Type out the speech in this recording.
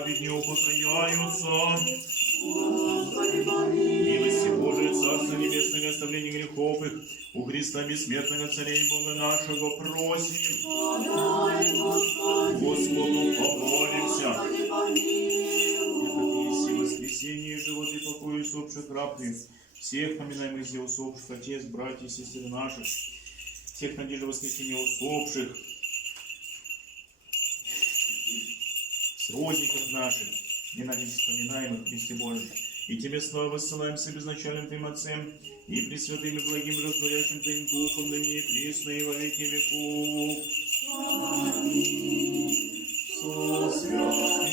Ведь не упокояются. Милости Божие, Царство Небесное, оставление грехов их, у Христа бессмертного Царя и Бога нашего просим. Господу помолимся. Если воскресенье, живот и покой усопших раб Твоих, всех поминаемых здесь усопших, отец, братья и сестры наших, всех надежд воскресения усопших, сродников наших, ненависть вспоминаемых Христе Божьем, и Тебе славу высылаемся безначальным Твоим Отцем, и пресвятым и благим растворящим Твоим Духом, ныне и присно и во веки веков. Аминь. Со святым